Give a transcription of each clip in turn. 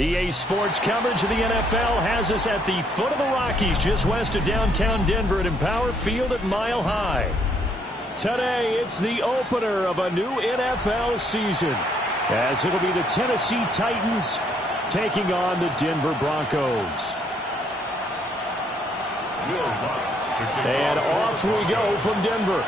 EA Sports coverage of the NFL has us at the foot of the Rockies, just west of downtown Denver at Empower Field at Mile High. Today, it's the opener of a new NFL season, as it'll be the Tennessee Titans taking on the Denver Broncos. And off we go from Denver.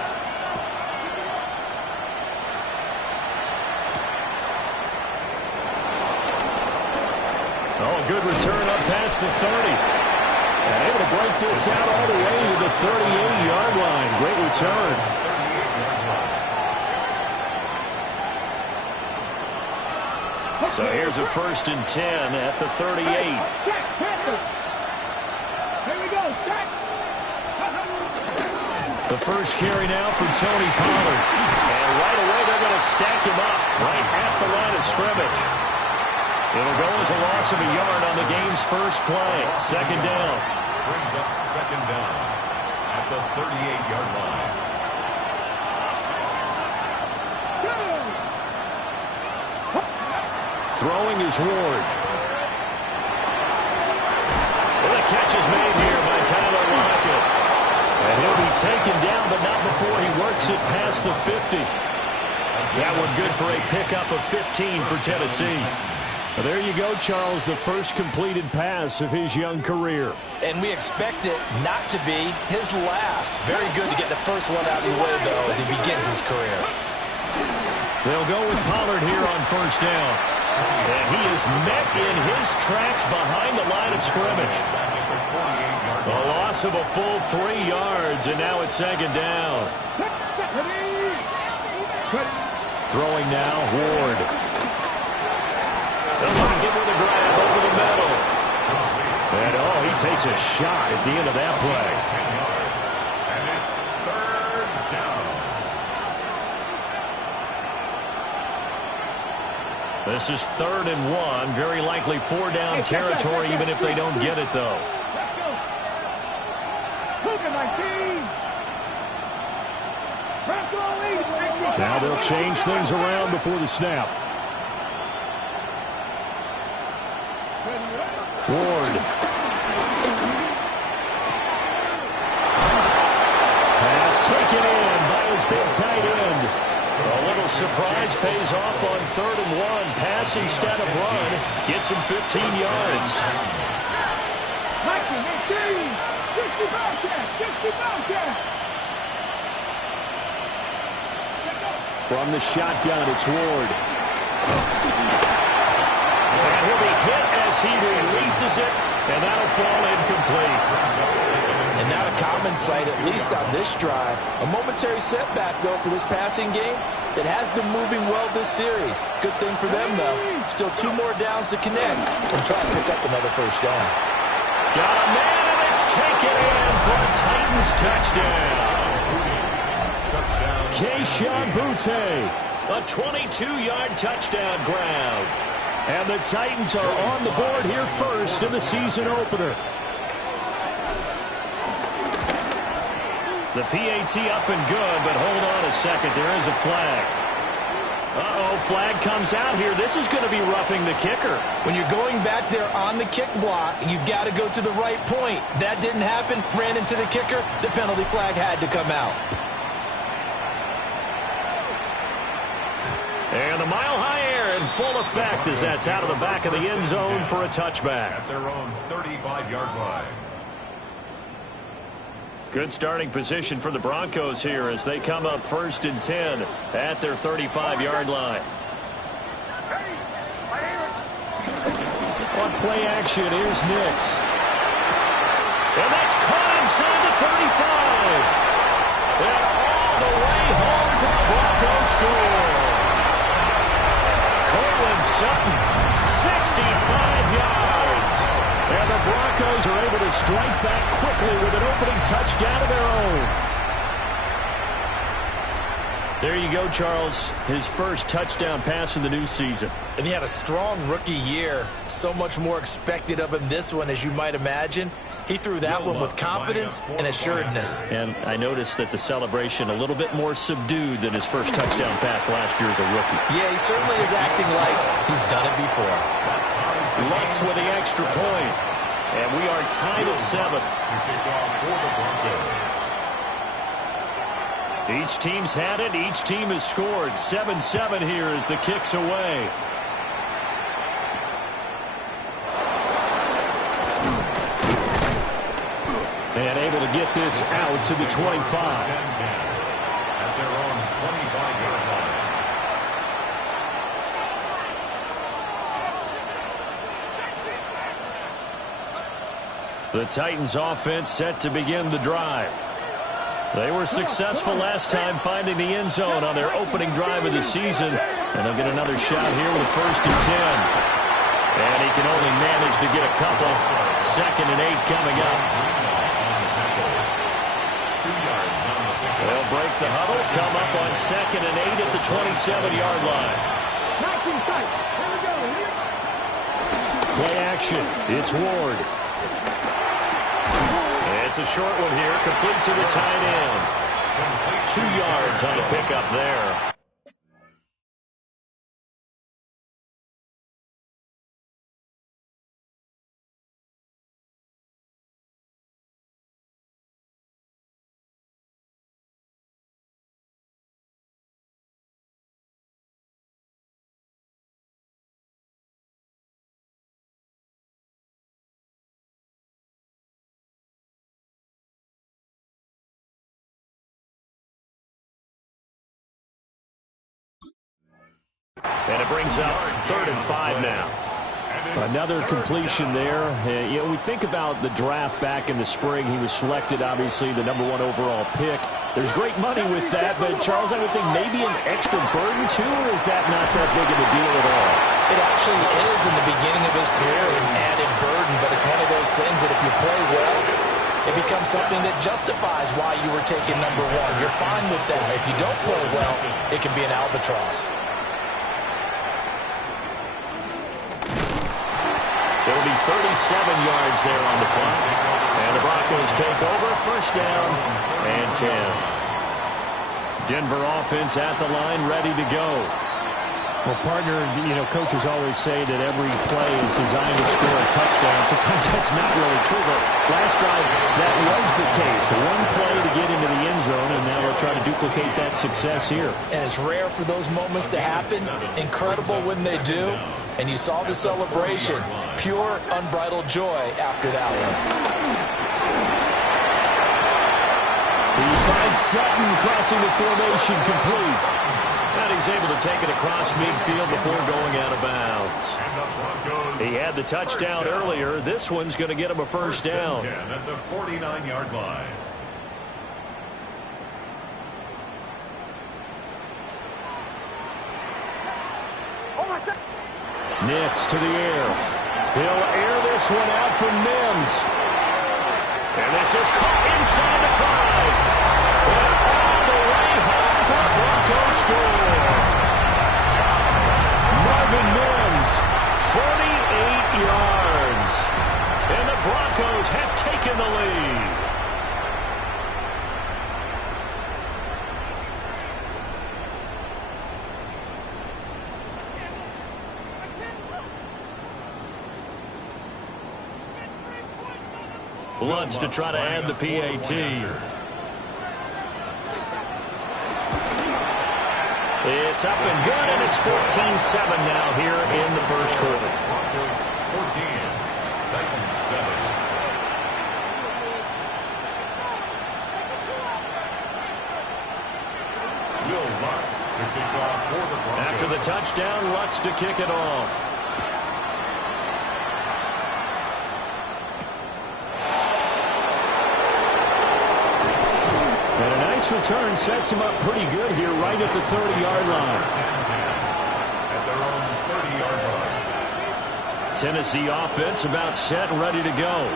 Oh, good return up past the 30. And able to break this out all the way to the 38-yard line. Great return. So here's a 1st and 10 at the 38. Here we go, set. The first carry now for Tony Pollard. And right away they're going to stack him up right at the line of scrimmage. It'll go as a loss of a yard on the game's first play. 2nd down. Brings up 2nd down at the 38-yard line. Throwing is Ward. Well, the catch is made here by Tyler Lockett. And he'll be taken down, but not before he works it past the 50. That one good for a pickup of 15 for Tennessee. Well, there you go, Charles, the first completed pass of his young career. And we expect it not to be his last. Very good to get the first one out of the way, though, as he begins his career. They'll go with Pollard here on 1st down. And he is met in his tracks behind the line of scrimmage. A loss of a full 3 yards, and now it's 2nd down. Throwing now, Ward. They'll lock it with a grab over the middle. And, oh, he takes a shot at the end of that play. And it's 3rd down. This is 3rd and 1. Very likely 4-down territory, even if they don't get it, though. Now they'll change things around before the snap. Ward. Pass taken in by his big tight end. A little surprise pays off on 3rd and 1. Pass instead of run. Gets him 15 yards. From the shotgun, it's Ward. And he'll be hit as he releases it, and that'll fall incomplete. And not a common sight, at least on this drive. A momentary setback, though, for this passing game that has been moving well this series. Good thing for them, though. Still 2 more downs to connect and try to pick up another 1st down. Got a man, and it's taken in for a Titans touchdown. Keyshawn Butte, a 22-yard touchdown grab. And the Titans are on the board here first in the season opener. The PAT up and good, but hold on a second. There is a flag. Uh-oh, flag comes out here. This is going to be roughing the kicker. When you're going back there on the kick block, you've got to go to the right point. That didn't happen. Ran into the kicker. The penalty flag had to come out. And the mile-high air in full effect as that's out of the back of the end zone for a touchback. At their own 35-yard line. Good starting position for the Broncos here as they come up 1st and 10 at their 35-yard line. On play action, here's Nix. And that's caught inside the 35. And all the way home for the Broncos score. Cortland Sutton, 65 yards. And the Broncos are able to strike back quickly with an opening touchdown of their own. There you go, Charles. His first touchdown pass in the new season. And he had a strong rookie year. So much more expected of him this one, as you might imagine. He threw that one with confidence and assuredness. And I noticed that the celebration a little bit more subdued than his first touchdown pass last year as a rookie. Yeah, he certainly is acting like he's done it before. Lutz with the extra point. And we are tied at 7. Each team's had it. Each team has scored. 7-7 here as the kick's away. And able to get this out to the 25. At their own 25-yard line. The Titans offense set to begin the drive. They were successful last time finding the end zone on their opening drive of the season. And they'll get another shot here with 1st and 10. And he can only manage to get a couple. 2nd and 8 coming up. They'll break the huddle, come up on 2nd and 8 at the 27-yard line. Play action. It's Ward. It's a short one here, complete to the tight end. 2 yards on the pickup there. And it brings up 3rd and 5 now. Another completion there. You know, we think about the draft back in the spring. He was selected, obviously, the #1 overall pick. There's great money with that, but, Charles, I would think maybe an extra burden, too, or is that not that big of a deal at all? It actually is in the beginning of his career, an added burden, but it's one of those things that if you play well, it becomes something that justifies why you were taken #1. You're fine with that. If you don't play well, it can be an albatross. There'll be 37 yards there on the punt. And the Broncos take over. 1st down and 10. Denver offense at the line, ready to go. Well, partner, you know, coaches always say that every play is designed to score a touchdown. Sometimes that's not really true, but last drive, that was the case. One play to get into the end zone, and now they'll try to duplicate that success here. And it's rare for those moments to happen. Incredible when they do. And you saw the celebration. Pure, unbridled joy after that one. He finds Sutton crossing the formation complete. And he's able to take it across midfield before going out of bounds. He had the touchdown earlier. This one's going to get him a 1st down. At the 49-yard line. Nix to the air. He'll air this one out from Mims. And this is caught inside the 5. And all the way home for a Broncos score. Marvin Mims, 48 yards. And the Broncos have taken the lead. Lutz to try to add the PAT. It's up and good, and it's 14-7 now here in the 1st quarter. 14, Titans 7. Will Lutz to kick off for the Broncos. After the touchdown, Lutz to kick it off. Return sets him up pretty good here right at the 30-yard line. At their own 30-yard line. Tennessee offense about set and ready to go.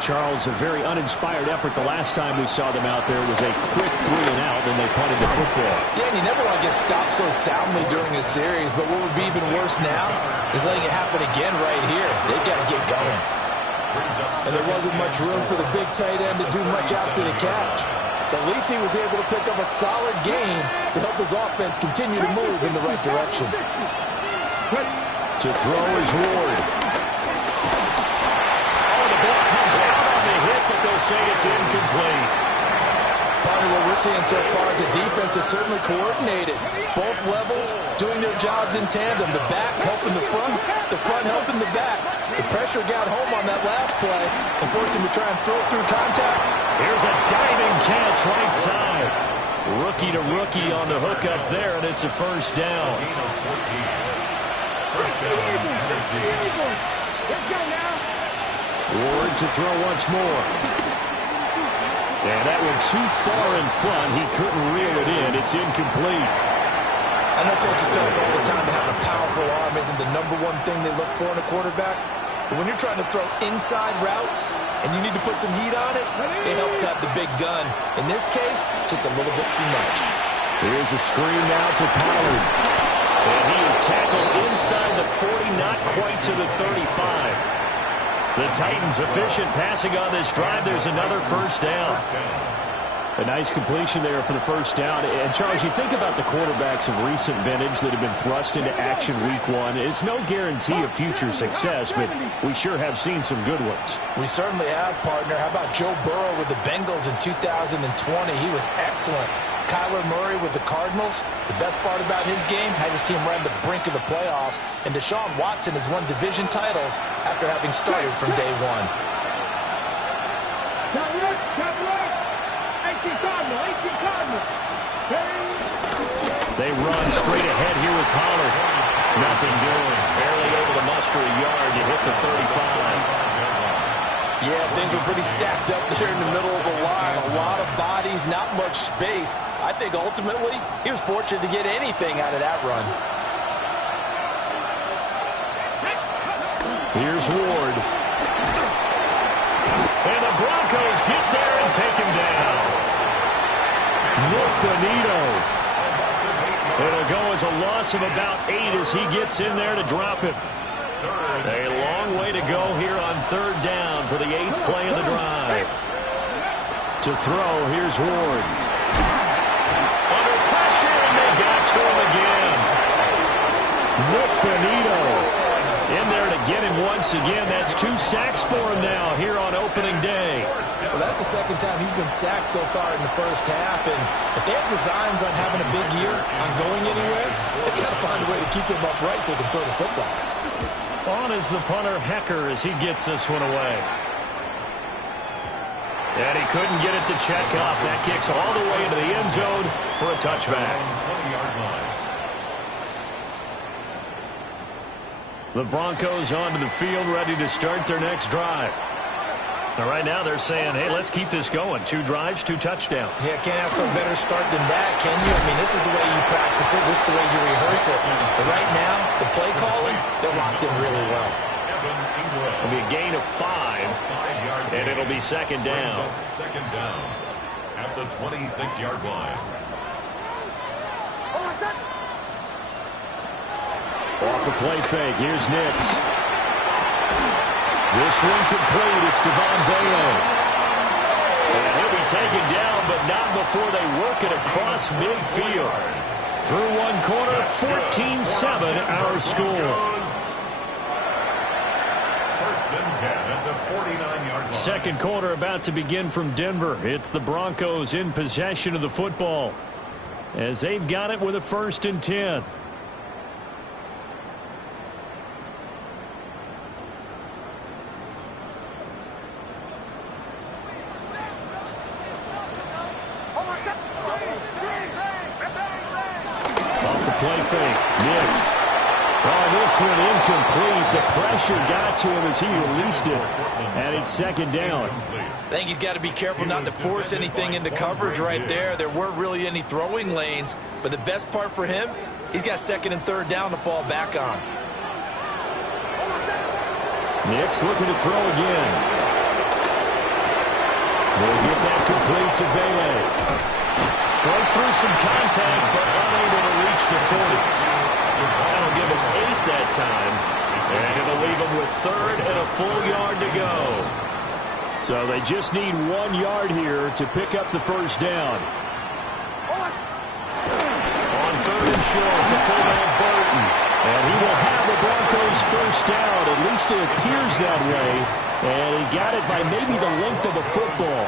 Charles, a very uninspired effort the last time we saw them out there was a quick 3 and out, and they punted the football. Yeah, and you never want to get stopped so soundly during a series, but what would be even worse now is letting it happen again right here. They've got to get going. And there wasn't much room for the big tight end to do much after the catch. But at least he was able to pick up a solid gain to help his offense continue to move in the right direction. To throw is Ward. Oh, the ball comes out on the hit, but they'll say it's incomplete. Partner, what we're seeing so far is the defense is certainly coordinated. Both levels doing their jobs in tandem. The back helping the front helping the back. The pressure got home on that last play and forced him to try and throw through contact. Here's a diving catch right side. Rookie to rookie on the hook up there, and it's a first down. First down, Tennessee. Let's go now. Ward to throw once more. And that one too far in front. He couldn't reel it in. It's incomplete. I know coaches tell us all the time that having a powerful arm isn't the number one thing they look for in a quarterback. But when you're trying to throw inside routes and you need to put some heat on it, it helps have the big gun. In this case, just a little bit too much. Here's a screen now for Pollard. And he is tackled inside the 40, not quite to the 35. The Titans efficient passing on this drive. There's another first down. A nice completion there for the first down. And, Charles, you think about the quarterbacks of recent vintage that have been thrust into action week one. It's no guarantee of future success, but we sure have seen some good ones. We certainly have, partner. How about Joe Burrow with the Bengals in 2020? He was excellent. Kyler Murray with the Cardinals. The best part about his game, has his team right on the brink of the playoffs. And Deshaun Watson has won division titles after having started from day one. They run straight ahead here with Pollard. Nothing doing. Barely able to muster a yard to hit the 35. Yeah, things were pretty stacked up there in the middle of the line. A lot of bodies, not much space. I think ultimately he was fortunate to get anything out of that run. Here's Ward. And the Broncos get there and take him down. Nick Bonito. It'll go as a loss of about 8 as he gets in there to drop him. A long way to go here on third down for the 8th play of the drive. To throw, here's Ward. Under pressure, and they got to him again. Nick Bonito in there to get him once again. That's 2 sacks for him now here on opening day. Well, that's the second time he's been sacked so far in the first half. And if they have designs on having a big year, on going anywhere, they've got to find a way to keep him upright so they can throw the football. On is the punter, Hecker, as he gets this one away. And he couldn't get it to check up. That kicks all the way into the end zone for a touchback. 20-yard line. The Broncos onto the field, ready to start their next drive. Now, right now, they're saying, hey, let's keep this going. 2 drives, 2 touchdowns. Yeah, can't ask for a better start than that, can you? I mean, this is the way you practice it. This is the way you rehearse it. But right now, the play calling, they're locked in really well. It'll be a gain of 5, and it'll be second down. Second down at the 26-yard line. Off the play fake, here's Nix. This one complete. It's Devon Vele. And he'll be taken down, but not before they work it across midfield. Through one corner, 14-7 our score. First and 10 at the 49-yard line. Second quarter about to begin from Denver. It's the Broncos in possession of the football as they've got it with a 1st and 10. Play fake. Nix. Oh, this one incomplete. The pressure got to him as he released it. And it's second down. I think he's got to be careful not to force anything into coverage right there. There weren't really any throwing lanes. But the best part for him, he's got 2nd and 3rd down to fall back on. Nix looking to throw again. They'll get that complete to Vele. Broke through some contact, but unable to reach the 40. That'll give him 8 that time. And it'll leave him with 3rd and a full yard to go. So they just need 1 yard here to pick up the first down. On 3rd and short, the fullback Burton. And he will have the Broncos first down. At least it appears that way. And he got it by maybe the length of a football.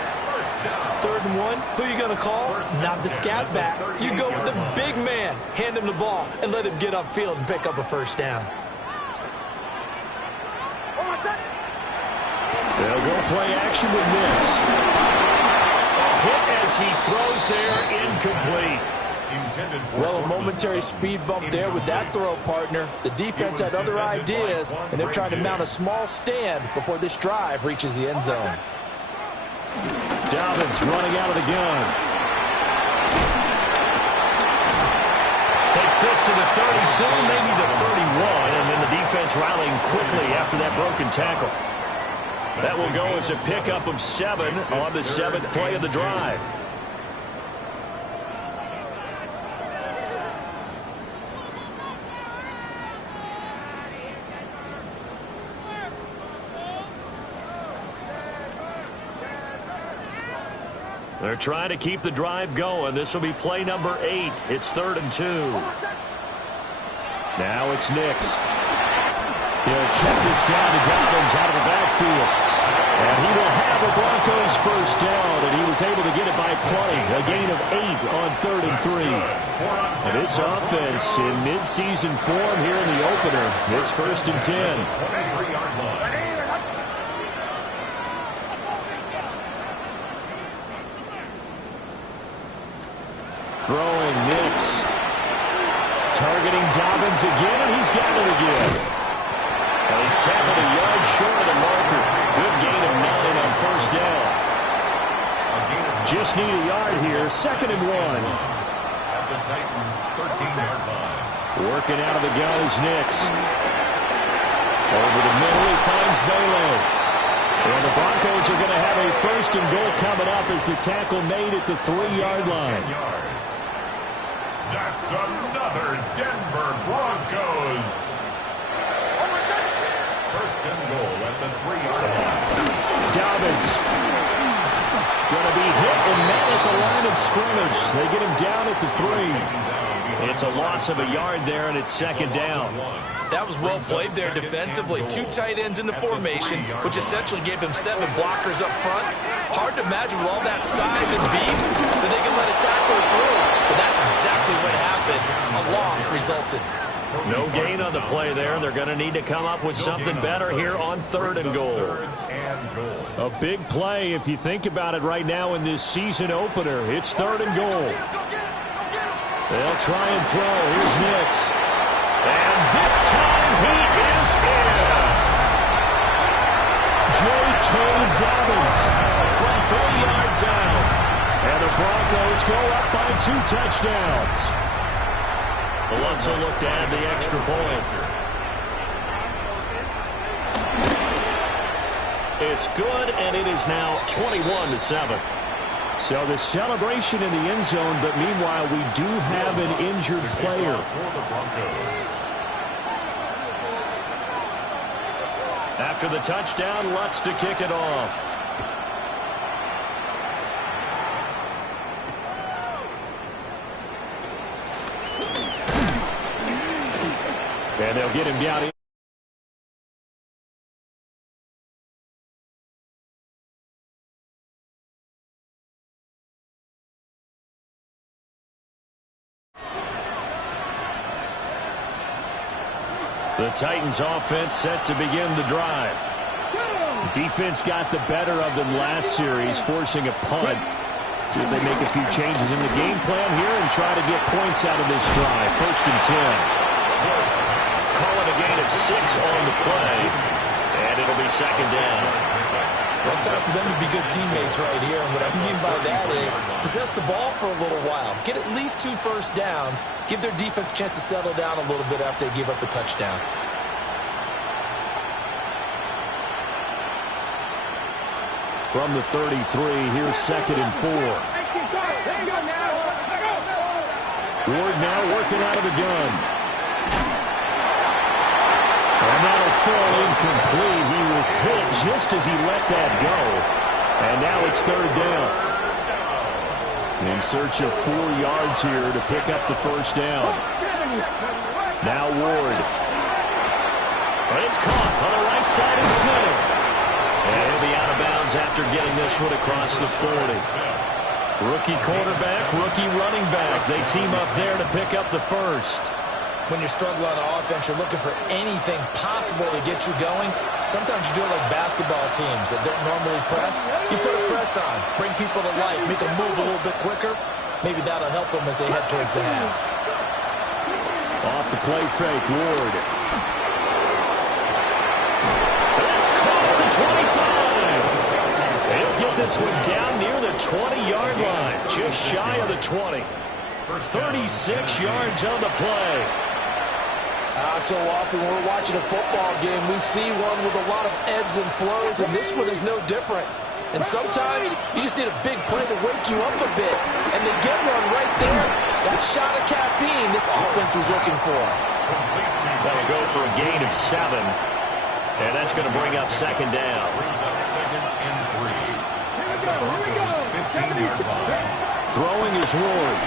3rd and 1, who are you going to call? Not the scat back. You go with the big man. Hand him the ball and let him get upfield and pick up a first down. They'll go play action with this. Hit as he throws there, incomplete. Well, a momentary speed bump there with that throw, partner. The defense had other ideas, and they're trying to mount a small stand before this drive reaches the end zone. Dobbins running out of the gun. Takes this to the 32, maybe the 31, and then the defense rallying quickly after that broken tackle. That will go as a pickup of 7 on the 7th play of the drive. They're trying to keep the drive going. This will be play number 8. It's 3rd and 2. Now it's Nix. He'll check this down to Dobbins out of the backfield. And he will have the Broncos first down, and he was able to get it by play. A gain of 8 on 3rd and 3. And this offense in midseason form here in the opener. It's 1st and 10. Throwing Nix. Targeting Dobbins again, and he's got it again. And he's tackled a yard short of the marker. Good gain of 9 on first down. Just need a yard here. 2nd and 1. At the Titans' 13-yard line. Working out of the gun is Nix. Over the middle, he finds Vele. And the Broncos are going to have a 1st and goal coming up as the tackle made at the 3-yard line. That's another Denver Broncos. 1st and goal at the 3-yard line. Dobbins going to be hit and met at the line of scrimmage. They get him down at the 3. It's a loss of a yard there, and it's 2nd down. That was well played there defensively. 2 tight ends in the formation, which essentially gave him 7 blockers up front. Hard to imagine with all that size and beef that they can let a tackler through. But that's exactly what happened. A loss resulted. No gain on the play there. They're going to need to come up with something better here on 3rd and goal. A big play if you think about it right now in this season opener. It's 3rd and goal. They'll try and throw. Here's Nix. And this time he is in. J.K. Dobbins from 3 yards out. And the Broncos go up by 2 touchdowns. Alonso looked to add the extra point. It's good, and it is now 21-7. So the celebration in the end zone, but meanwhile we do have an injured player. After the touchdown, Lutz to kick it off. And they'll get him down. The Titans offense set to begin the drive. Defense got the better of them last series, forcing a punt. See if they make a few changes in the game plan here and try to get points out of this drive. 1st and 10. Call it a gain of 6 on the play, and it'll be 2nd down. Well, it's time for them to be good teammates right here. And what I mean by that is possess the ball for a little while. Get at least 2 first downs. Give their defense a chance to settle down a little bit after they give up a touchdown. From the 33, here's 2nd and 4. Ward now working out of the gun. And that'll fall incomplete. He was hit just as he let that go. And now it's third down. In search of 4 yards here to pick up the first down. Now Ward. And it's caught on the right side of Smith. And he'll be out of bounds after getting this one across the 40. Rookie quarterback, rookie running back. They team up there to pick up the first. When you're struggling on offense, you're looking for anything possible to get you going. Sometimes you do it like basketball teams that don't normally press. You put a press on, bring people to life, make them move a little bit quicker. Maybe that'll help them as they head towards the half. Off the play fake, Ward. That's caught at the 25. He'll get this one down near the 20-yard line, just shy of the 20. 36 yards on the play. So often when we're watching a football game, we see one with a lot of ebbs and flows, and this one is no different. And sometimes you just need a big play to wake you up a bit. And they get one right there. That shot of caffeine this offense was looking for. That'll go for a gain of 7. And that's going to bring up second down. Brings up 2nd and 3. At the Broncos' 15-yard line. Throwing is Ward.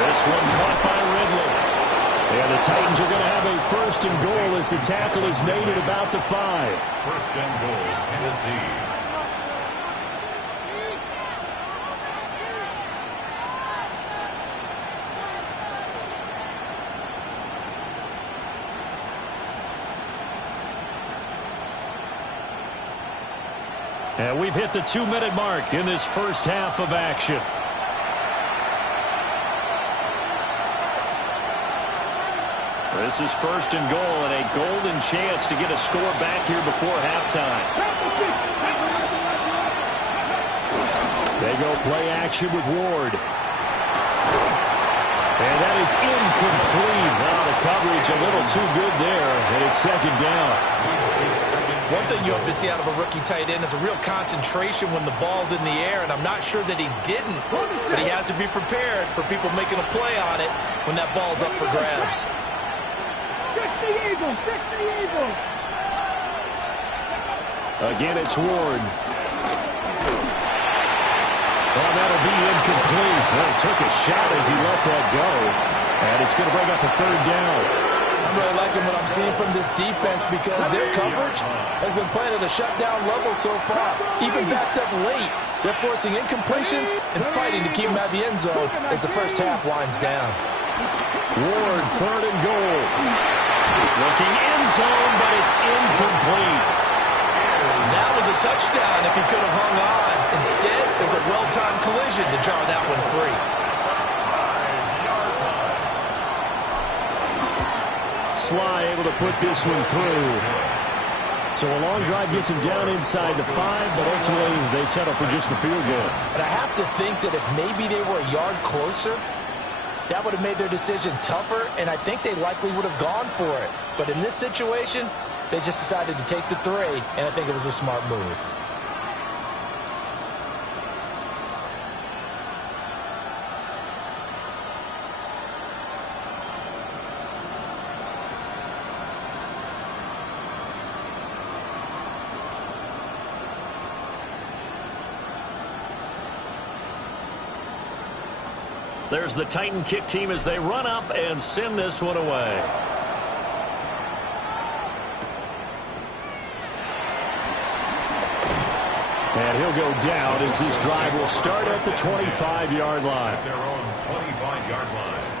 This one caught by Ridley. And the Titans are going to have a first and goal as the tackle is made at about the 5. First and goal, Tennessee. And we've hit the 2-minute mark in this first half of action. This is first and goal and a golden chance to get a score back here before halftime. They go play action with Ward. And that is incomplete. Now the coverage a little too good there, and it's second down. One thing you hope to see out of a rookie tight end is a real concentration when the ball's in the air, and I'm not sure that he didn't, but he has to be prepared for people making a play on it when that ball's up for grabs. Again, it's Ward. Well, that'll be incomplete. Well, he took a shot as he let that go. And it's going to bring up a third down. I'm really liking what I'm seeing from this defense because their coverage has been playing at a shutdown level so far. Even backed up late, they're forcing incompletions and fighting to keep them out of the end zone as the first half winds down. Ward, third and goal. Looking end zone, but it's incomplete. That was a touchdown if he could have hung on. Instead, there's a well-timed collision to jar that one free. Sly able to put this one through. So a long drive gets him down inside the 5, but ultimately they settle for just the field goal. And I have to think that if maybe they were a yard closer, that would have made their decision tougher, and I think they likely would have gone for it. But in this situation, they just decided to take the 3, and I think it was a smart move. There's the Titan kick team as they run up and send this one away. And he'll go down as this drive will start at the 25-yard line. At their own 25-yard line.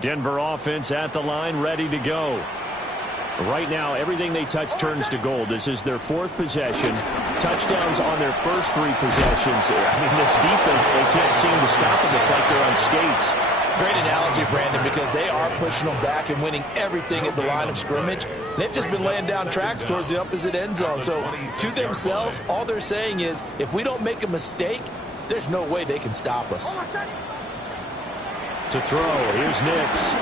Denver offense at the line, ready to go. Right now, everything they touch turns to gold. This is their 4th possession. Touchdowns on their first 3 possessions. I mean, this defense, they can't seem to stop them. It's like they're on skates. Great analogy, Brandon, because they are pushing them back and winning everything at the line of scrimmage. They've just been laying down tracks towards the opposite end zone. So to themselves, all they're saying is, if we don't make a mistake, there's no way they can stop us. To throw, here's Nix.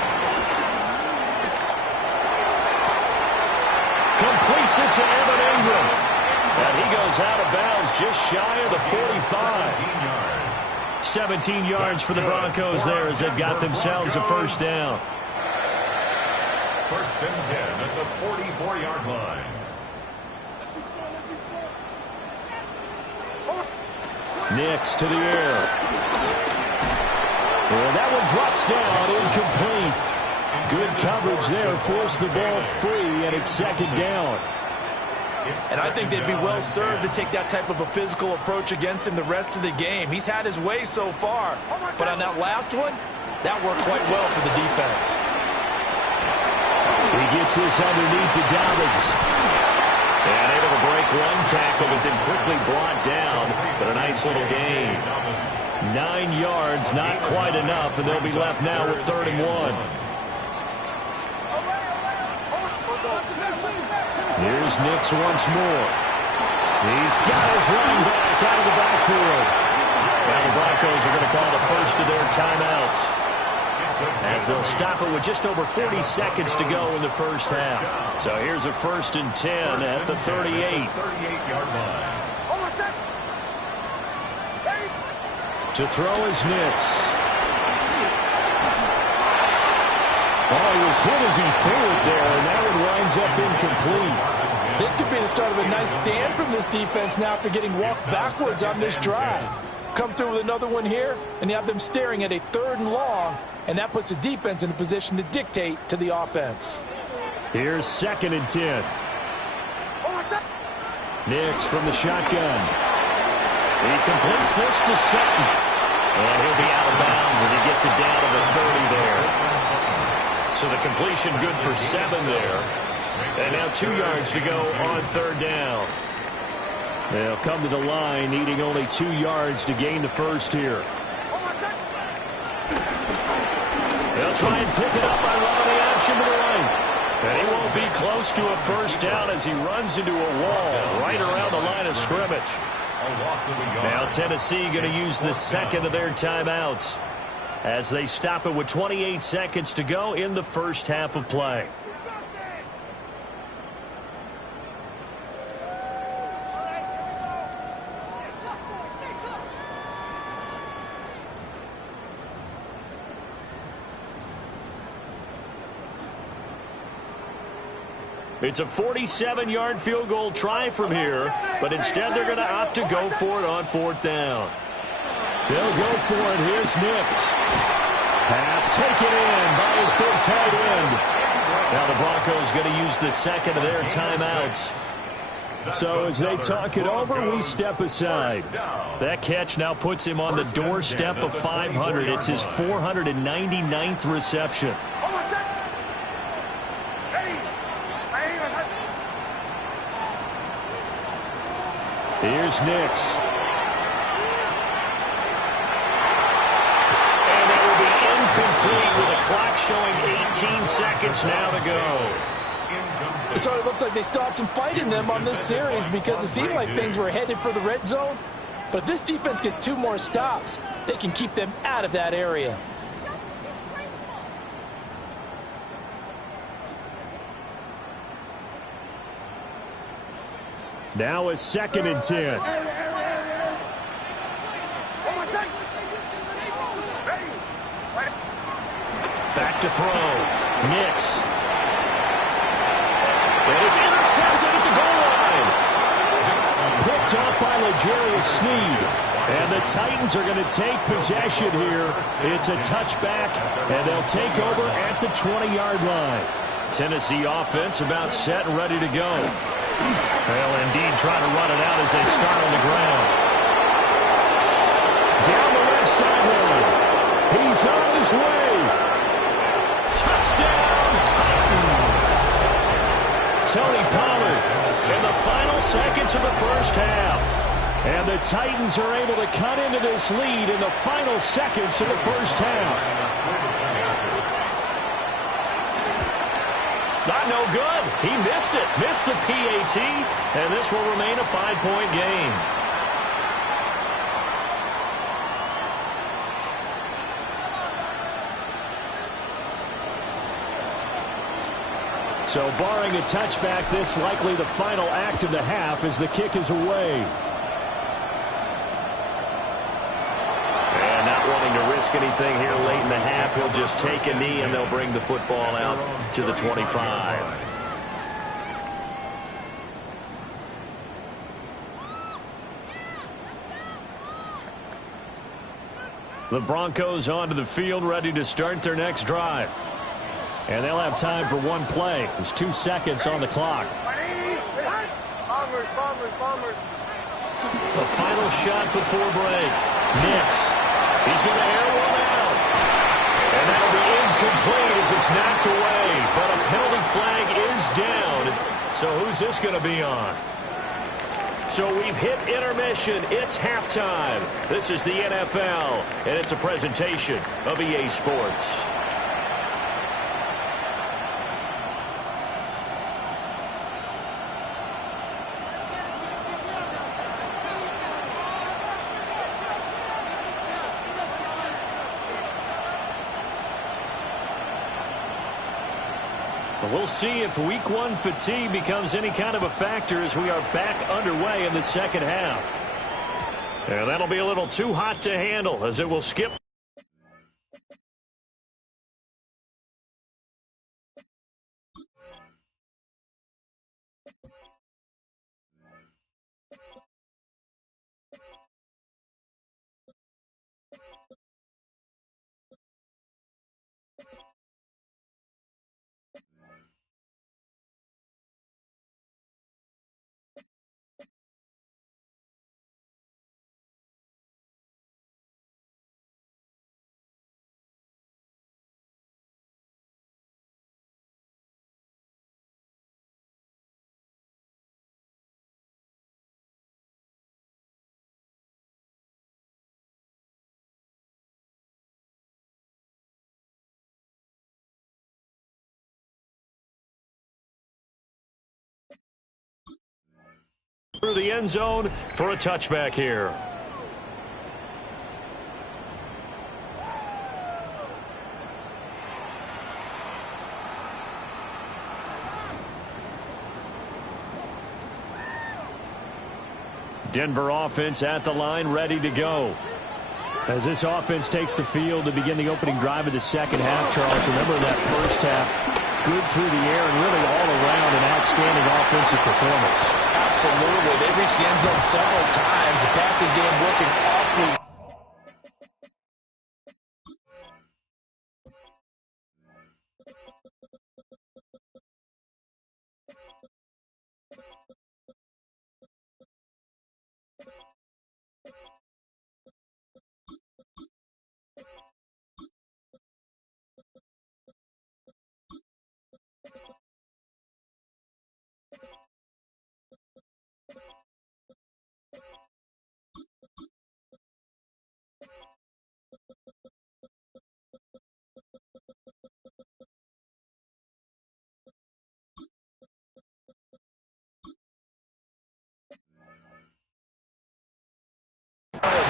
Completes it to Evan Ingram. And he goes out of bounds just shy of the 45. 17 yards for the Broncos there as they've got themselves a first down. First and 10 at the 44-yard line. Nix to the air. And that one drops down, incomplete. Good coverage there, forced the ball free, and it's second down. And I think they'd be well served to take that type of a physical approach against him the rest of the game. He's had his way so far, but on that last one, that worked quite well for the defense. He gets this underneath to Dobbins. And able to break one tackle, but then quickly brought down. But a nice little gain. 9 yards, not quite enough, and they'll be left now with 3rd and 1. Here's Nix once more. He's got his running back out of the backfield. Now the Broncos are going to call the first of their timeouts, as they'll stop it with just over 40 seconds to go in the first half. So here's a 1st and 10 at the 38. 38-yard line. To throw is Nix. Oh, he was hit as he threw it there, and that one winds up incomplete. This could be the start of a nice stand from this defense now after getting walked backwards on this drive. Come through with another one here, and you have them staring at a 3rd and long, and that puts the defense in a position to dictate to the offense. Here's 2nd and 10. Nix from the shotgun. He completes this to Sutton. And he'll be out of bounds as he gets it down to the 30 there. So the completion good for 7 there. And now 2 yards to go on 3rd down. They'll come to the line needing only 2 yards to gain the first here. They'll try and pick it up by running the option to the right. And he won't be close to a first down as he runs into a wall right around the line of scrimmage. Now Tennessee going to use the 2nd of their timeouts as they stop it with 28 seconds to go in the first half of play. It's a 47-yard field goal try from here, but instead they're going to opt to go for it on 4th down. They'll go for it. Here's Nix. Pass taken in by his big tight end. Now the Broncos going to use the 2nd of their timeouts. So as they talk it over, we step aside. That catch now puts him on the doorstep of 500. It's his 499th reception. Here's Nix. And that will be incomplete with the clock showing 18 seconds now to go. So it looks like they still have some fight in them on this series because it seemed like things were headed for the red zone. But if this defense gets 2 more stops, they can keep them out of that area. Now a 2nd and 10. Back to throw. Nix. It is intercepted at the goal line. Picked off by L'Jarius Sneed. And the Titans are going to take possession here. It's a touchback, and they'll take over at the 20-yard line. Tennessee offense about set and ready to go. They'll indeed try to run it out as they start on the ground. Down the left sideline. He's on his way. Touchdown, Titans. Tony Pollard in the final seconds of the first half. And the Titans are able to cut into this lead in the final seconds of the first half. Not no good. He missed it. Missed the PAT. And this will remain a 5-point game. So barring a touchback, this likely the final act of the half as the kick is away. Risk anything here late in the half. He'll just take a knee and they'll bring the football out to the 25. The Broncos onto the field ready to start their next drive. And they'll have time for one play. There's 2 seconds on the clock. The final shot before break. Nix. He's going to air one out. And that'll be incomplete as it's knocked away. But a penalty flag is down. So who's this going to be on? So we've hit intermission. It's halftime. This is the NFL, and it's a presentation of EA Sports. We'll see if week 1 fatigue becomes any kind of a factor as we are back underway in the second half. And that'll be a little too hot to handle as it will skip. Through the end zone for a touchback here. Denver offense at the line, ready to go. As this offense takes the field to begin the opening drive of the second half, Charles, remember that first half, good through the air and really all around an outstanding offensive performance. Absolutely. They reached the end zone several times. The passing game working awfully.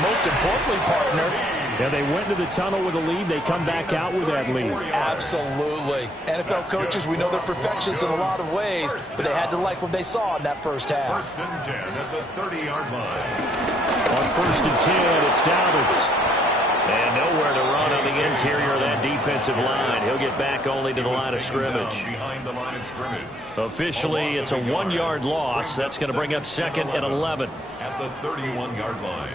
Most importantly, partner. Yeah, they went to the tunnel with a lead. They come back out with that lead. Absolutely. NFL coaches, we know they're perfectionists in a lot of ways, but they had to like what they saw in that first half. 1st and 10 at the 30-yard line. On 1st and 10, it's Dalvin. And nowhere to run on the interior of that defensive line. He'll get back only to the line of scrimmage. Behind the line of scrimmage. Officially, it's a 1-yard loss. That's going to bring up 2nd and 11. At the 31-yard line.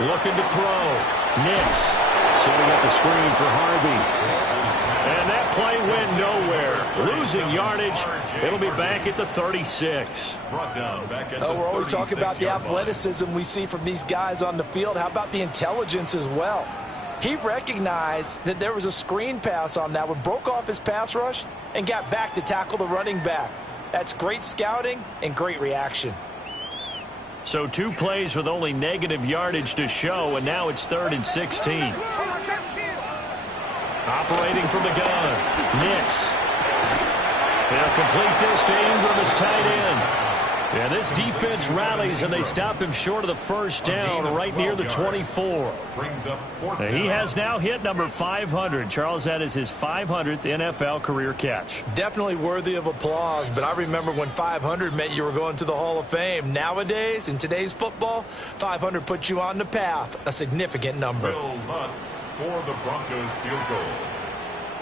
Looking to throw. Nix setting up a screen for Harvey. went nowhere. Losing yardage. It'll be back at the 36. We're always talking about the athleticism we see from these guys on the field. How about the intelligence as well? He recognized that there was a screen pass on that one, broke off his pass rush, and got back to tackle the running back. That's great scouting and great reaction. So 2 plays with only negative yardage to show, and now it's 3rd and 16. Operating from the gun, Nix. They'll complete this to Ingram as tight end. Yeah, this defense rallies, and they stop him short of the first down right near the 24. He has now hit number 500. Charles, that is his 500th NFL career catch. Definitely worthy of applause, but I remember when 500 meant you were going to the Hall of Fame. Nowadays, in today's football, 500 puts you on the path, a significant number. Will Lutz for the Broncos field goal.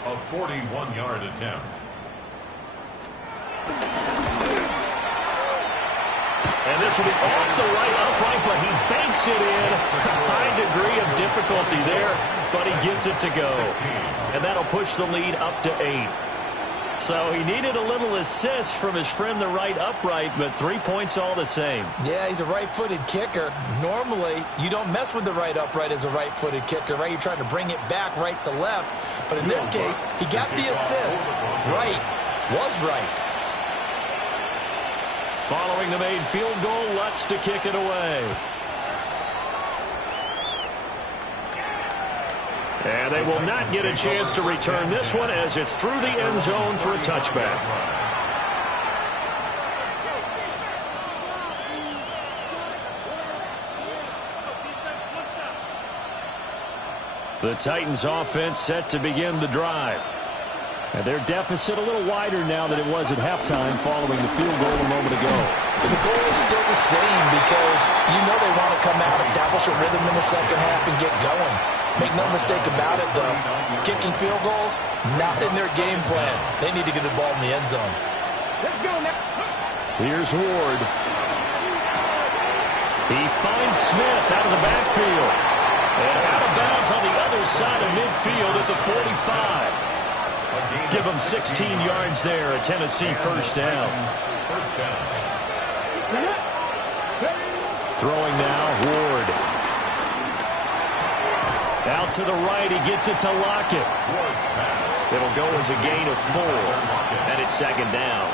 A 41-yard attempt. And this will be off the right upright, but he banks it in. High degree of difficulty there, but he gets it to go. And that'll push the lead up to 8. So he needed a little assist from his friend the right upright, but 3 points all the same. Yeah, he's a right-footed kicker. Normally, you don't mess with the right upright as a right-footed kicker, right? You're trying to bring it back right to left. But in this case, he got the assist. Right was right. Following the made field goal, Lutz to kick it away. And they will not get a chance to return this one as it's through the end zone for a touchback. The Titans offense set to begin the drive. And their deficit a little wider now than it was at halftime following the field goal a moment ago. The goal is still the same because you know they want to come out, establish a rhythm in the second half, and get going. Make no mistake about it, though. Kicking field goals, not in their game plan. They need to get the ball in the end zone. Let's go now. Here's Ward. He finds Smith out of the backfield. And out of bounds on the other side of midfield at the 45. Give him 16 yards there, a Tennessee first down. Throwing now, Ward. Out to the right, he gets it to Lockett. It'll go as a gain of 4, and it's second down.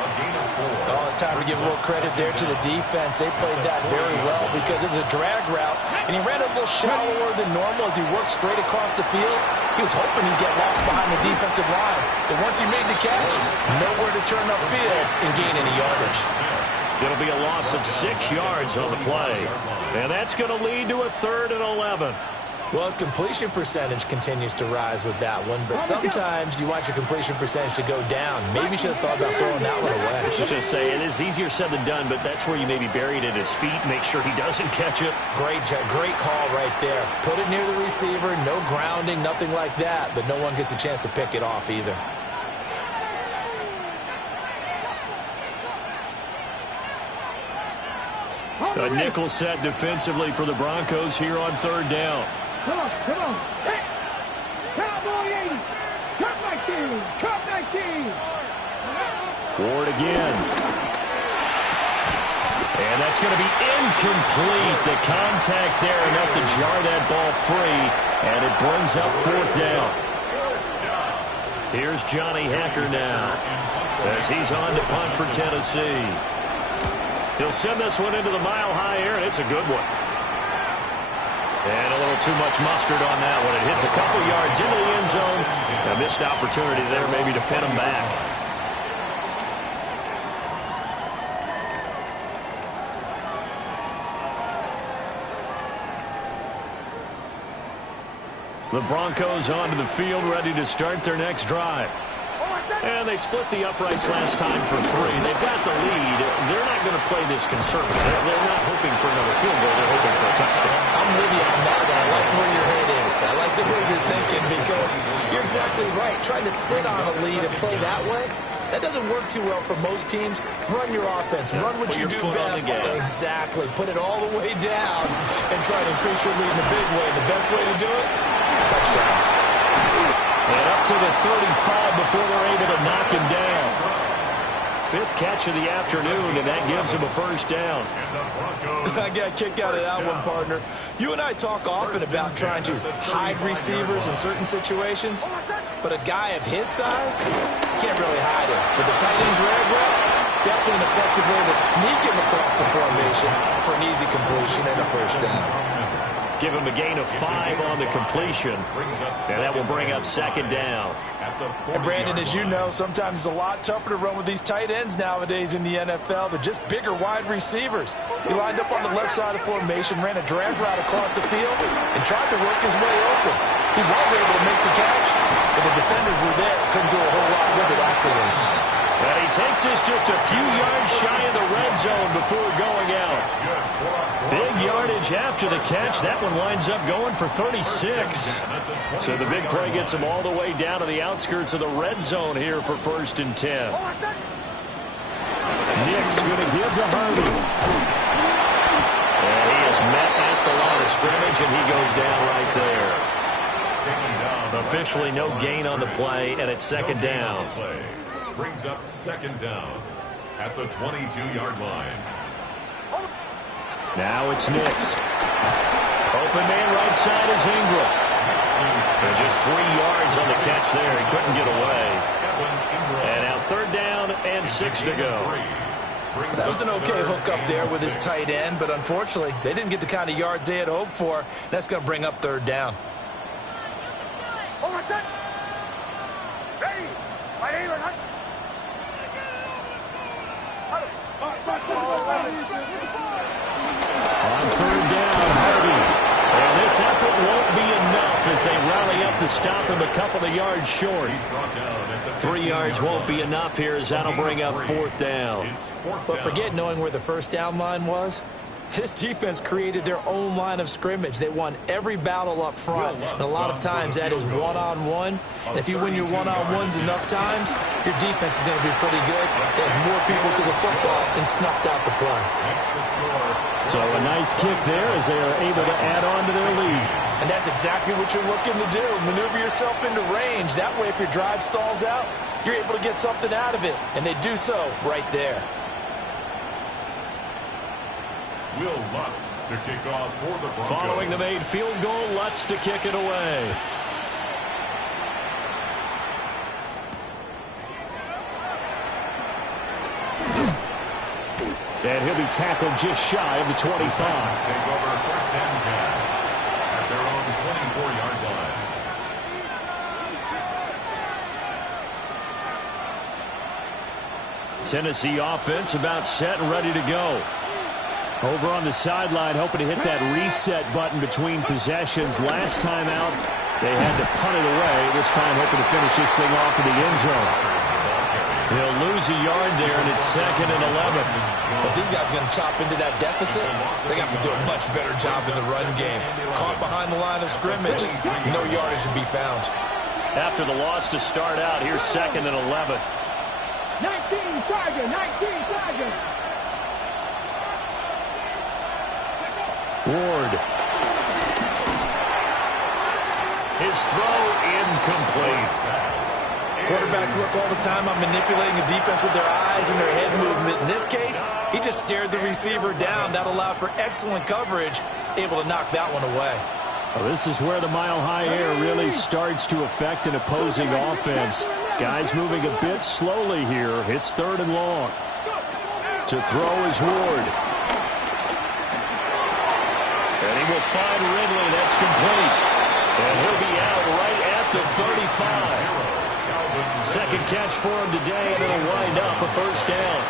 Oh, it's time to give a little credit there to the defense. They played that very well because it was a drag route, and he ran a little shallower than normal as he worked straight across the field. He was hoping he'd get lost behind the defensive line. But once he made the catch, nowhere to turn upfield and gain any yardage. It'll be a loss of 6 yards on the play. And that's going to lead to a 3rd and 11. Well, his completion percentage continues to rise with that one, but sometimes you want your completion percentage to go down. Maybe you should have thought about throwing that one away. I was just say, it is easier said than done, but that's where you maybe bury it at his feet, make sure he doesn't catch it. Great call right there. Put it near the receiver, no grounding, nothing like that, but no one gets a chance to pick it off either. A nickel set defensively for the Broncos here on 3rd down. Come on. Hey. Cowboy 80. Cut 19. Ward again. And that's going to be incomplete. The contact there enough to jar that ball free, and it brings up 4th down. Here's Johnny Hacker now as he's on to punt for Tennessee. He'll send this one into the mile-high air, and it's a good one. And a little too much mustard on that one. It hits a couple yards into the end zone. A missed opportunity there maybe to pin him back. The Broncos onto the field, ready to start their next drive. And they split the uprights last time for 3. They've got the lead. They're not going to play this conservative. They're not hoping for another field goal. They're hoping for a touchdown. I'm with you on that. I like where your head is. I like the way you're thinking because you're exactly right. Trying to sit on a lead and play that way, that doesn't work too well for most teams. Run your offense. Run what you do best. Exactly. Put it all the way down and try to increase your lead in a big way. The best way to do it, touchdowns. And up to the 35 before they're able to knock him down. Fifth catch of the afternoon, and that gives him a first down. I got a kick out of that one, partner. You and I talk often about trying to hide receivers in certain situations, but a guy of his size can't really hide him. With the tight end drag route, definitely an effective way to sneak him across the formation for an easy completion and a first down. Give him a gain of 5 on the completion, and that will bring up second down. And Brandon, as you know, sometimes it's a lot tougher to run with these tight ends nowadays in the NFL. They're just bigger wide receivers. He lined up on the left side of formation, ran a drag route across the field, and tried to work his way open. He was able to make the catch, but the defenders were there. Couldn't do a whole lot with it afterwards. And he takes us just a few yards shy of the red zone before going out. Big yardage after the catch. That one winds up going for 36. So the big play gets him all the way down to the outskirts of the red zone here for 1st and 10. Nick's going to give to Harvey. And he is met at the line of scrimmage, and he goes down right there. Officially no gain on the play, and it's second down. Brings up second down at the 22-yard line. Now it's Nix. Open man right side is Ingram. And just 3 yards on the catch there. He couldn't get away. And now third down and 6 to go. That was an okay hook up there with his tight end, but unfortunately, they didn't get the kind of yards they had hoped for. That's going to bring up third down. On third down, Harvey. And this effort won't be enough as they rally up to stop him a couple of yards short. 3 yards won't be enough here as that'll bring up fourth down. But forget knowing where the first down line was. This defense created their own line of scrimmage. They won every battle up front, and a lot of times that is one-on-one. And if you win your one-on-ones enough times, your defense is going to be pretty good. They had more people to the football and snuffed out the play. So a nice kick there as they are able to add on to their lead. And that's exactly what you're looking to do. Maneuver yourself into range. That way, if your drive stalls out, you're able to get something out of it. And they do so right there. Will Lutz to kick off for the Broncos. Following the made field goal, Lutz to kick it away. And he'll be tackled just shy of the 25. Take over 1st and 10 at their own 24-yard line. Tennessee offense about set and ready to go. Over on the sideline, hoping to hit that reset button between possessions. Last time out, they had to punt it away. This time, hoping to finish this thing off in the end zone. He'll lose a yard there, and it's 2nd and 11. If these guys are going to chop into that deficit, they have to do a much better job in the run game. Caught behind the line of scrimmage, no yardage to be found. After the loss to start out, here's 2nd and 11. 19 Tiger, 19 Tiger. Ward. His throw incomplete. Quarterbacks work all the time on manipulating the defense with their eyes and their head movement. In this case, he just stared the receiver down. That allowed for excellent coverage, able to knock that one away. Well, this is where the mile-high air really starts to affect an opposing offense. Guys moving a bit slowly here. It's 3rd and long. To throw is Ward. And he will find Ridley. That's complete. And he'll be out right at the 35. Second catch for him today, and it'll wind up a first down.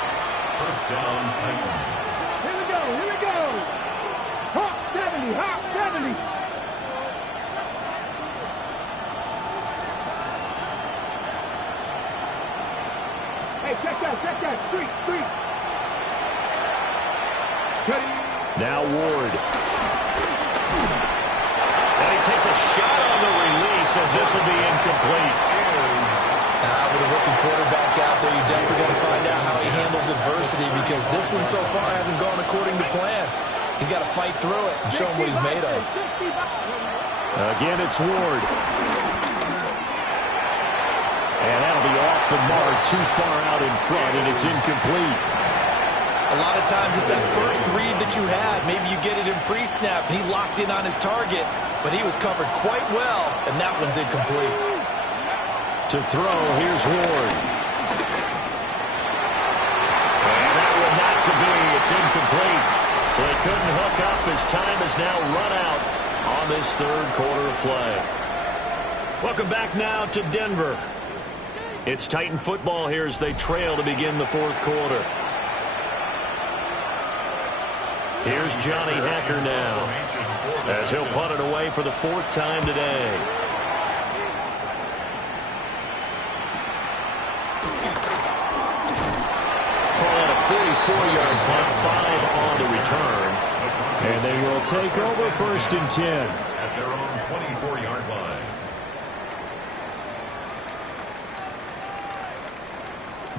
First down, Titans. Here we go, here we go. Hawk 70, Hawk 70. Hey, check that, street. Now Ward. And he takes a shot on the release as this will be incomplete. With a rookie quarterback out there, you're definitely going to find out how he handles adversity because this one so far hasn't gone according to plan. He's got to fight through it and show him what he's made of. Again, it's Ward. off the mark, too far out in front, and it's incomplete. A lot of times it's that first read that you had. Maybe you get it in pre-snap, and he locked in on his target, but he was covered quite well, and that one's incomplete. To throw, here's Ward. And that one not to be. It's incomplete. So they couldn't hook up as time has now run out on this third quarter of play. Welcome back now to Denver. It's Titan football here as they trail to begin the fourth quarter. Here's Johnny Hacker now as he'll punt it away for the fourth time today. Call it a 44-yard punt, 5 on the return. And they will take over first and 10. At their own 24-yard line.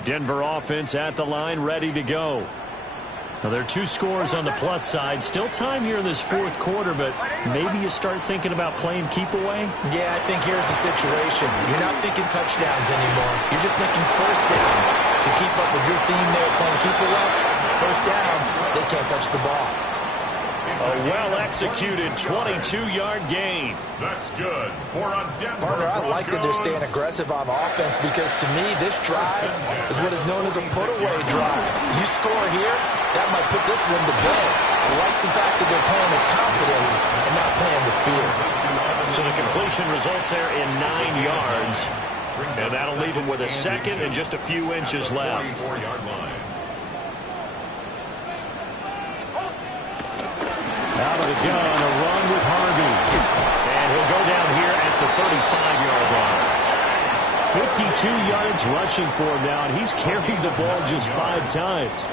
Denver offense at the line, ready to go. Now, there are 2 scores on the plus side. Still time here in this fourth quarter, but maybe you start thinking about playing keep away? Yeah, I think here's the situation. You're not thinking touchdowns anymore. You're just thinking first downs. To keep up with your theme there, playing keep away, first downs, they can't touch the ball. A well-executed 22-yard gain. That's good for a Denver Partner, I like that they're staying Broncos. aggressive on offense because, to me, this drive is what is known as a put-away drive. You score here, that might put this one to bed. I like the fact that they're playing with confidence and not playing with fear. So the completion results there in 9 yards. And that'll leave him with a second and just a few inches left. 24-yard line. Out of the gun, a run with Harvey. And he'll go down here at the 35-yard line. 52 yards rushing for him now, and he's carried the ball just 5 times.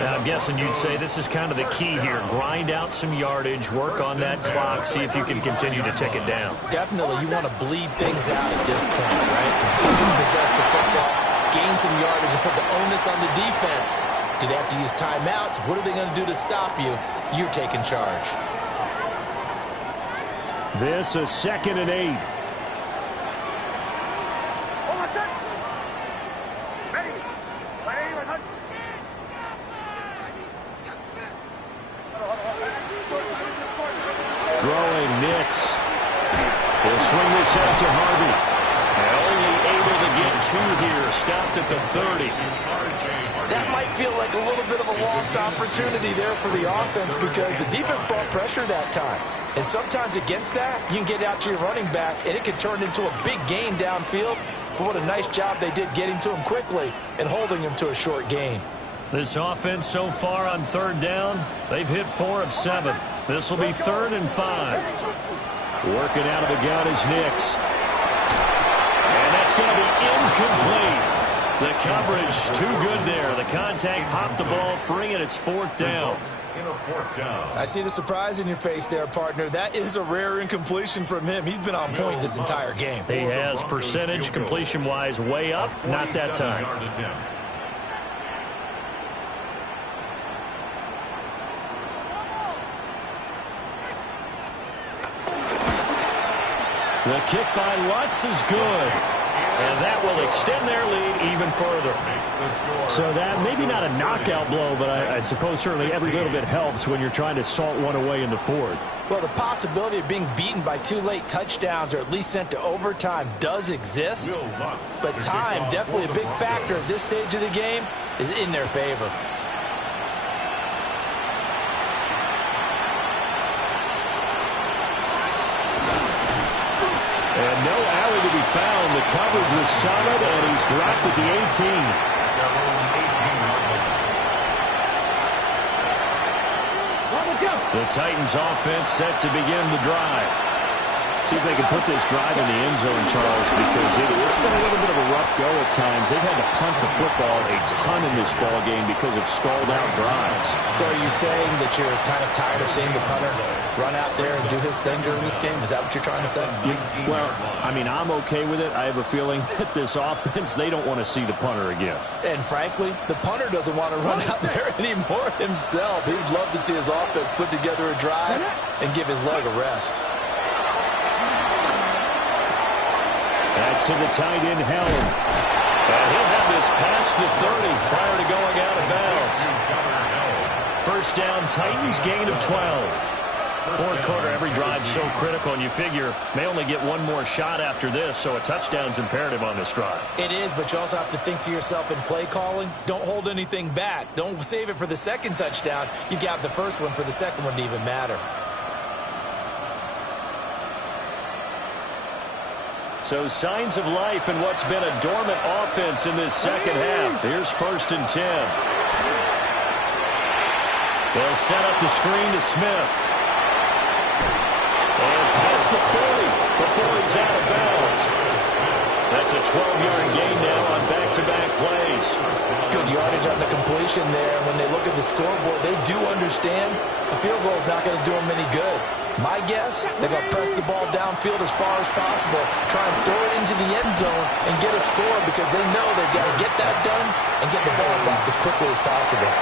Now, I'm guessing you'd say this is kind of the key here. Grind out some yardage, work on that clock, see if you can continue to tick it down. Definitely, you want to bleed things out at this point, right? Continue to possess the football, gain some yardage, and put the onus on the defense. Do they have to use timeouts? What are they going to do to stop you? You're taking charge. This is 2nd and 8. Throwing Nix. He'll swing this out to Harvey. And only able to get 2 here. Stopped at the 30. That might feel like a little bit of a lost opportunity there for the offense because the defense brought pressure that time. And sometimes against that, you can get out to your running back, and it can turn into a big gain downfield. But what a nice job they did getting to him quickly and holding him to a short gain. This offense so far on 3rd down, they've hit 4 of 7. This will be 3rd and 5. Working out of the gun is Nix. And that's going to be incomplete. The coverage too good there. The contact popped the ball free, and it's 4th down. I see the surprise in your face there, partner. That is a rare incompletion from him. He's been on point this entire game. He has percentage completion-wise way up. Not that time. The kick by Lutz is good. And that will extend their lead even further. So that maybe not a knockout blow, but I suppose certainly every little bit helps when you're trying to salt one away in the 4th. Well, the possibility of being beaten by 2 late touchdowns or at least sent to overtime does exist. But time, definitely a big factor at this stage of the game, is in their favor. And no alley to be found. The coverage was solid, and he's dropped at the 18. The Titans offense set to begin the drive. See if they can put this drive in the end zone, Charles, because it's been a little bit of a rough go at times. They've had to punt the football a ton in this ball game because of stalled-out drives. So are you saying that you're kind of tired of seeing the punter run out there and do his thing during this game? Is that what you're trying to say? Well, I mean, I'm okay with it. I have a feeling that this offense, they don't want to see the punter again. And frankly, the punter doesn't want to run out there anymore himself. He would love to see his offense put together a drive and give his leg a rest. That's to the tight end, Helm. And he'll have this past the 30 prior to going out of bounds. First down, Titans, gain of 12. Fourth quarter, every drive so critical, and you figure may only get one more shot after this, so a touchdown's imperative on this drive. It is, but you also have to think to yourself in play calling, don't hold anything back. Don't save it for the second touchdown. You got the first one for the second one to even matter. So signs of life in what's been a dormant offense in this second half. Here's 1st and 10. They'll set up the screen to Smith. And past the 40 before he's out of bounds. That's a 12-yard gain now on back-to-back plays. Good yardage on the completion there. When they look at the scoreboard, they do understand the field goal is not going to do them any good. My guess, they're going to press the ball downfield as far as possible, try and throw it into the end zone and get a score because they know they've got to get that done and get the ball back as quickly as possible.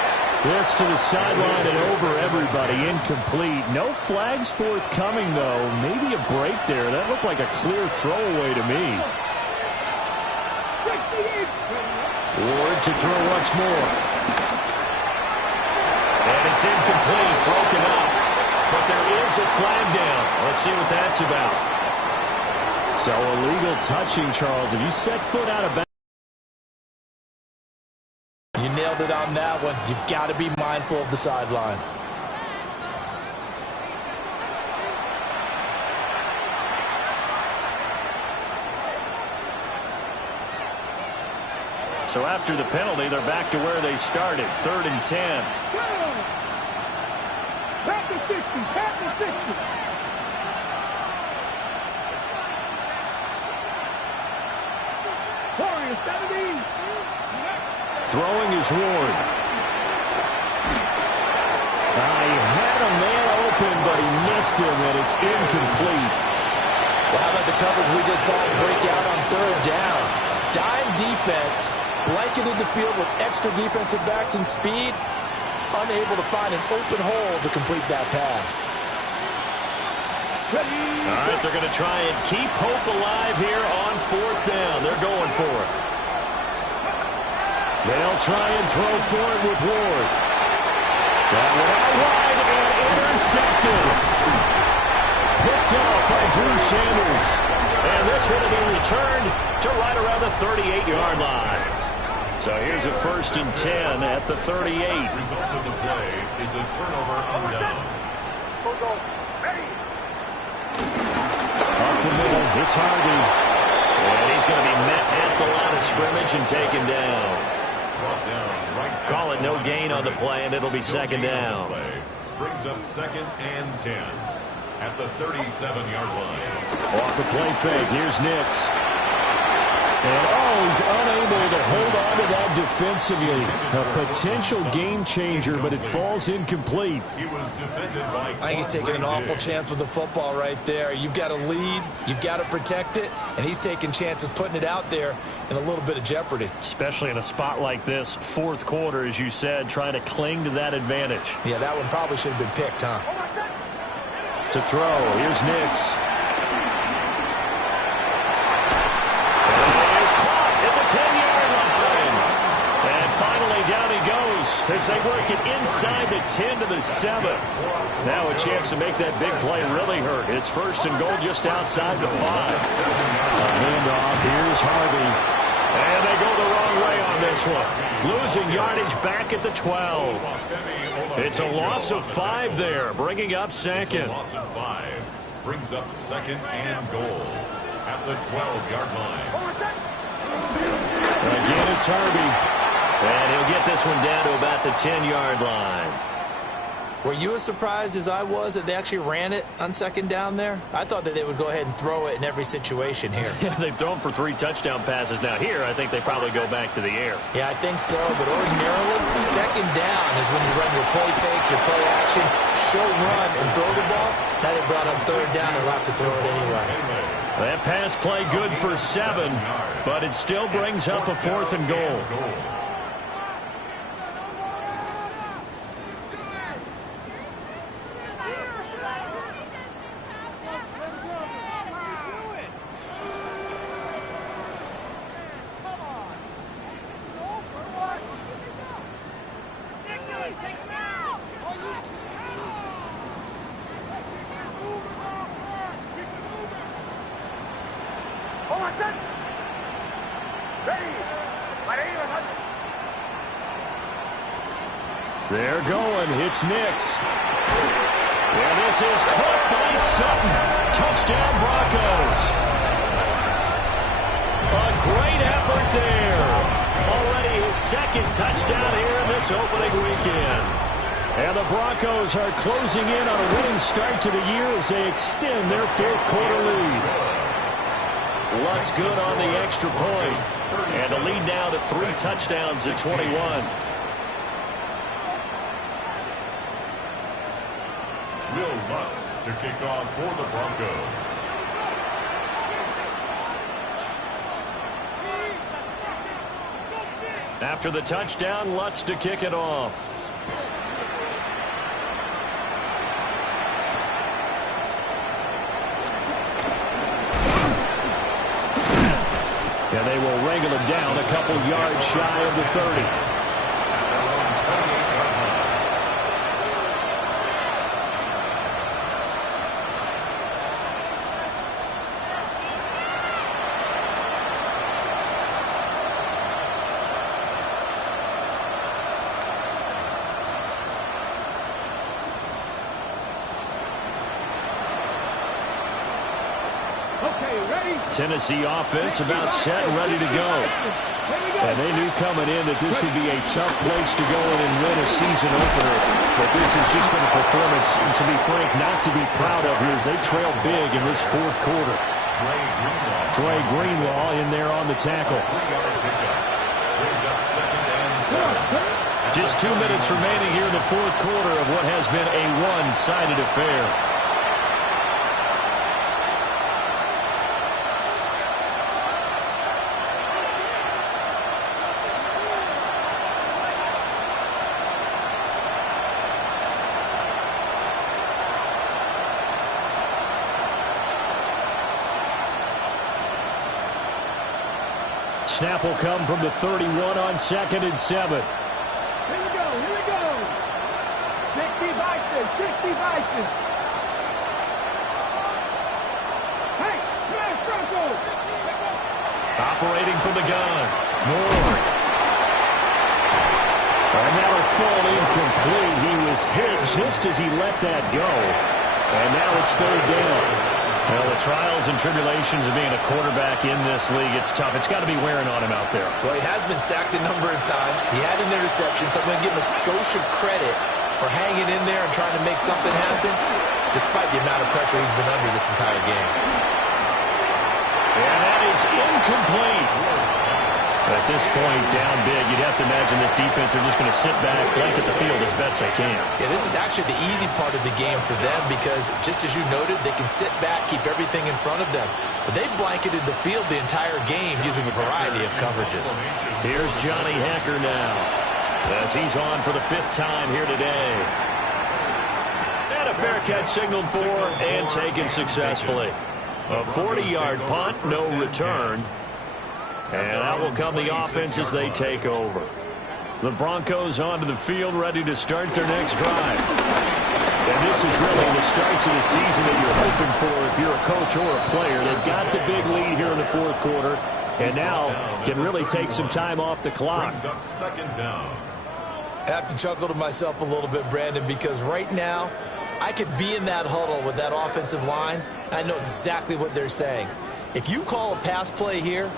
This to the sideline and over everybody, incomplete. No flags forthcoming, though. Maybe a break there. That looked like a clear throwaway to me. Ward to throw once more. And it's incomplete, broken up. But there is a flag down. Let's see what that's about. So illegal touching, Charles. If you set foot out of bounds. You nailed it on that one. You've got to be mindful of the sideline. So after the penalty, they're back to where they started. 3rd and 10. Back to 60. Back to 60. Warriors 70. Throwing is Ward. He had a man open, but he missed him, and it's incomplete. Well, how about the coverage we just saw break out on 3rd down? Dime defense, blanketed the field with extra defensive backs and speed, unable to find an open hole to complete that pass. All right, they're going to try and keep hope alive here on 4th down. They're going for it. They'll try and throw for it with Ward. That one out wide and intercepted. Picked up by Drew Sanders. And this one will be returned to right around the 38-yard line. So here's a 1st and 10 at the 38. The result of the play is a turnover on downs. Up the middle, it's Harvey. And he's going to be met at the line of scrimmage and taken down. Call it no gain on the play, and it'll be 2nd down. Brings up 2nd and 10 at the 37-yard line. Off the play fake, here's Nix. And, he's unable to hold on to that defensively. A potential game changer, but it falls incomplete. He was defended by I think he's taking an awful chance with the football right there. You've got to lead, you've got to protect it, and he's taking chances putting it out there in a little bit of jeopardy. Especially in a spot like this, 4th quarter, as you said, trying to cling to that advantage. Yeah, that one probably should have been picked, huh? To throw, here's Nix. At the 10-yard line. And finally down he goes as they work it inside the 10 to the 7. Now a chance to make that big play really hurt. It's 1st and goal just outside the 5. A handoff. Here's Harvey. And they go the wrong way on this one. Losing yardage back at the 12. It's a loss of 5 there, bringing up 2nd. Loss of 5 brings up 2nd and goal at the 12-yard line. Again, it's Harvey. And he'll get this one down to about the 10-yard line. Were you as surprised as I was that they actually ran it on 2nd down there? I thought that they would go ahead and throw it in every situation here. Yeah, they've thrown for 3 touchdown passes. Now here, I think they probably go back to the air. Yeah, I think so. But ordinarily, 2nd down is when you run your play fake, your play action, short run, and throw the ball. Now they brought up 3rd down and will have to throw it anyway. That pass play good for 7, but it still brings up a 4th and goal. They're going. It's Nix. And this is caught by Sutton. Touchdown, Broncos. A great effort there. Already his second touchdown here in this opening weekend. And the Broncos are closing in on a winning start to the year as they extend their fourth quarter lead. Lutz good on the extra point. And the lead now to 3 touchdowns at 21. Will Lutz to kick off for the Broncos. After the touchdown, Lutz to kick it off. And they will wrangle him down a couple yards shy of the 30. Tennessee offense about set and ready to go. And they knew coming in that this would be a tough place to go in and win a season opener. But this has just been a performance, to be frank, not to be proud of here as they trail big in this fourth quarter. Dre Greenlaw in there on the tackle. Just 2 minutes remaining here in the fourth quarter of what has been a one-sided affair. Snap will come from the 31 on 2nd and 7. Here we go, here we go. 60 Bison, 60 Bison. Hey, smash Broncos. Operating from the gun. Moore. And that'll fall incomplete. He was hit just as he let that go. And now it's 3rd down. Well, the trials and tribulations of being a quarterback in this league, it's tough. It's got to be wearing on him out there. Well, he has been sacked a number of times. He had an interception, so I'm going to give him a skosh of credit for hanging in there and trying to make something happen, despite the amount of pressure he's been under this entire game. And that is incomplete. At this point, down big, you'd have to imagine this defense are just going to sit back, blanket the field as best they can. Yeah, this is actually the easy part of the game for them because, just as you noted, they can sit back, keep everything in front of them. But they've blanketed the field the entire game using a variety of coverages. Here's Johnny Hacker now as he's on for the 5th time here today. And a fair catch signaled for and taken successfully. A 40-yard punt, no return. And out will come the offense as they take over. The Broncos onto the field, ready to start their next drive. And this is really the start to the season that you're hoping for if you're a coach or a player. They've got the big lead here in the fourth quarter, and now can really take some time off the clock. Brings up 2nd down. I have to chuckle to myself a little bit, Brandon, because right now I could be in that huddle with that offensive line. I know exactly what they're saying. If you call a pass play here,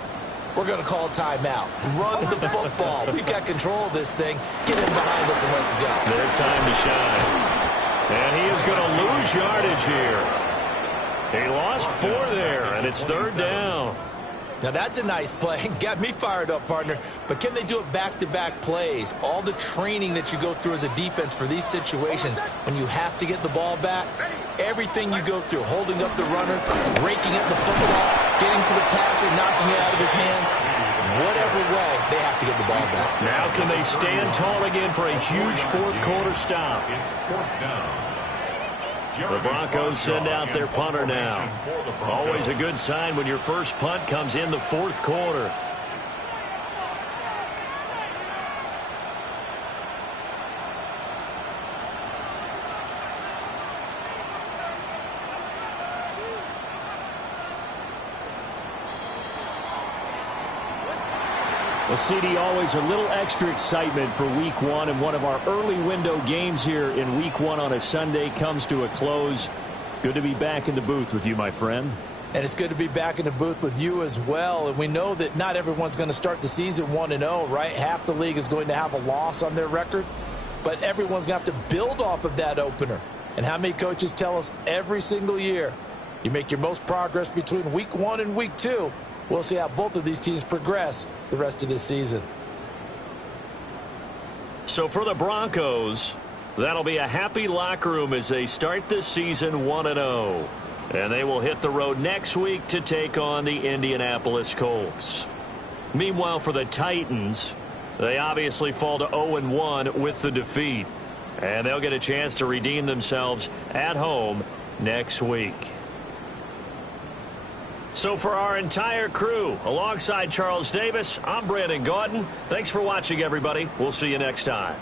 we're going to call a timeout. Run the football. We've got control of this thing. Get in behind us and let's go. Their time to shine. And he is going to lose yardage here. He lost 4 there, and it's 3rd down. Now, that's a nice play. Got me fired up, partner. But can they do it back-to-back plays? All the training that you go through as a defense for these situations, when you have to get the ball back, everything you go through, holding up the runner, raking at the football, getting to the passer, knocking it out of his hands, whatever way, they have to get the ball back. Now can they stand tall again for a huge fourth quarter stop? It's 4th down. The Broncos send out their punter now. Always a good sign when your first punt comes in the fourth quarter. Well, CD, always a little extra excitement for Week 1, and one of our early window games here in Week 1 on a Sunday comes to a close. Good to be back in the booth with you, my friend. And it's good to be back in the booth with you as well. And we know that not everyone's going to start the season 1-0, right? Half the league is going to have a loss on their record, but everyone's going to have to build off of that opener. And how many coaches tell us every single year, you make your most progress between Week 1 and Week 2. We'll see how both of these teams progress the rest of this season. So for the Broncos, that'll be a happy locker room as they start this season 1-0. And they will hit the road next week to take on the Indianapolis Colts. Meanwhile, for the Titans, they obviously fall to 0-1 with the defeat. And they'll get a chance to redeem themselves at home next week. So for our entire crew, alongside Charles Davis, I'm Brandon Gaudin. Thanks for watching, everybody. We'll see you next time.